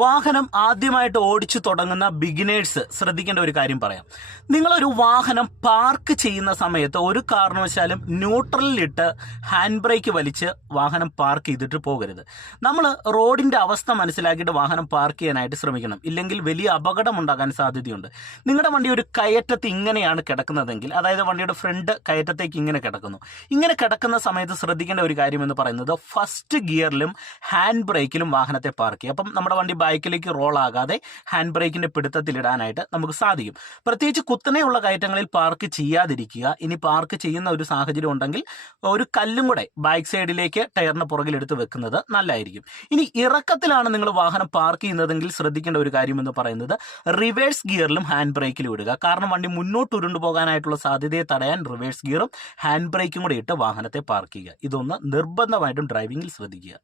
വാഹനം ആദ്യമായിട്ട് ഓടിച്ചു തുടങ്ങുന്ന ബിഗിനേഴ്സ് ശ്രദ്ധിക്കേണ്ട ഒരു കാര്യം പറയാം. നിങ്ങളൊരു വാഹനം പാർക്ക് ചെയ്യുന്ന സമയത്ത് ഒരു കാരണവശാലും ന്യൂട്രലിലിട്ട് ഹാൻഡ് ബ്രേക്ക് വലിച്ച് വാഹനം പാർക്ക് ചെയ്തിട്ട് പോകരുത്. നമ്മൾ റോഡിൻ്റെ അവസ്ഥ മനസ്സിലാക്കിയിട്ട് വാഹനം പാർക്ക് ചെയ്യാനായിട്ട് ശ്രമിക്കണം. ഇല്ലെങ്കിൽ വലിയ അപകടമുണ്ടാകാൻ സാധ്യതയുണ്ട്. നിങ്ങളുടെ വണ്ടി ഒരു കയറ്റത്ത് ഇങ്ങനെയാണ് കിടക്കുന്നതെങ്കിൽ, അതായത് വണ്ടിയുടെ ഫ്രണ്ട് കയറ്റത്തേക്ക് ഇങ്ങനെ കിടക്കുന്നു. ഇങ്ങനെ കിടക്കുന്ന സമയത്ത് ശ്രദ്ധിക്കേണ്ട ഒരു കാര്യം എന്ന് പറയുന്നത് ഫസ്റ്റ് ഗിയറിലും ഹാൻഡ് ബ്രേക്കിലും വാഹനത്തെ പാർക്ക് ചെയ്യുക. അപ്പം നമ്മുടെ വണ്ടി ബാക്കിലേക്ക് റോൾ ആകാതെ ഹാൻഡ് ബ്രേക്കിന്റെ പിടുത്തത്തിലിടാനായിട്ട് നമുക്ക് സാധിക്കും. പ്രത്യേകിച്ച് കുത്തനെയുള്ള കയറ്റങ്ങളിൽ പാർക്ക് ചെയ്യാതിരിക്കുക. ഇനി പാർക്ക് ചെയ്യുന്ന ഒരു സാഹചര്യം ഉണ്ടെങ്കിൽ ഒരു കല്ലും കൂടെ ബാക്ക് സൈഡിലേക്ക് ടയറിന് പുറകിൽ എടുത്ത് വെക്കുന്നത് നല്ലതായിരിക്കും. ഇനി ഇറക്കത്തിലാണ് നിങ്ങൾ വാഹനം പാർക്ക് ചെയ്യുന്നതെങ്കിൽ ശ്രദ്ധിക്കേണ്ട ഒരു കാര്യം എന്ന് പറയുന്നത് റിവേഴ്സ് ഗിയറിലും ഹാൻഡ് ബ്രേക്കിലും ഇടുക. കാരണം വണ്ടി മുന്നോട്ട് ഉരുണ്ടു പോകാനായിട്ടുള്ള സാധ്യതയെ തടയാൻ റിവേഴ്സ് ഗിയറും ഹാൻഡ് ബ്രേക്കും കൂടെ ഇട്ട് വാഹനത്തെ പാർക്ക് ചെയ്യുക. ഇതൊന്ന് നിർബന്ധമായിട്ടും ഡ്രൈവിംഗിൽ ശ്രദ്ധിക്കുക.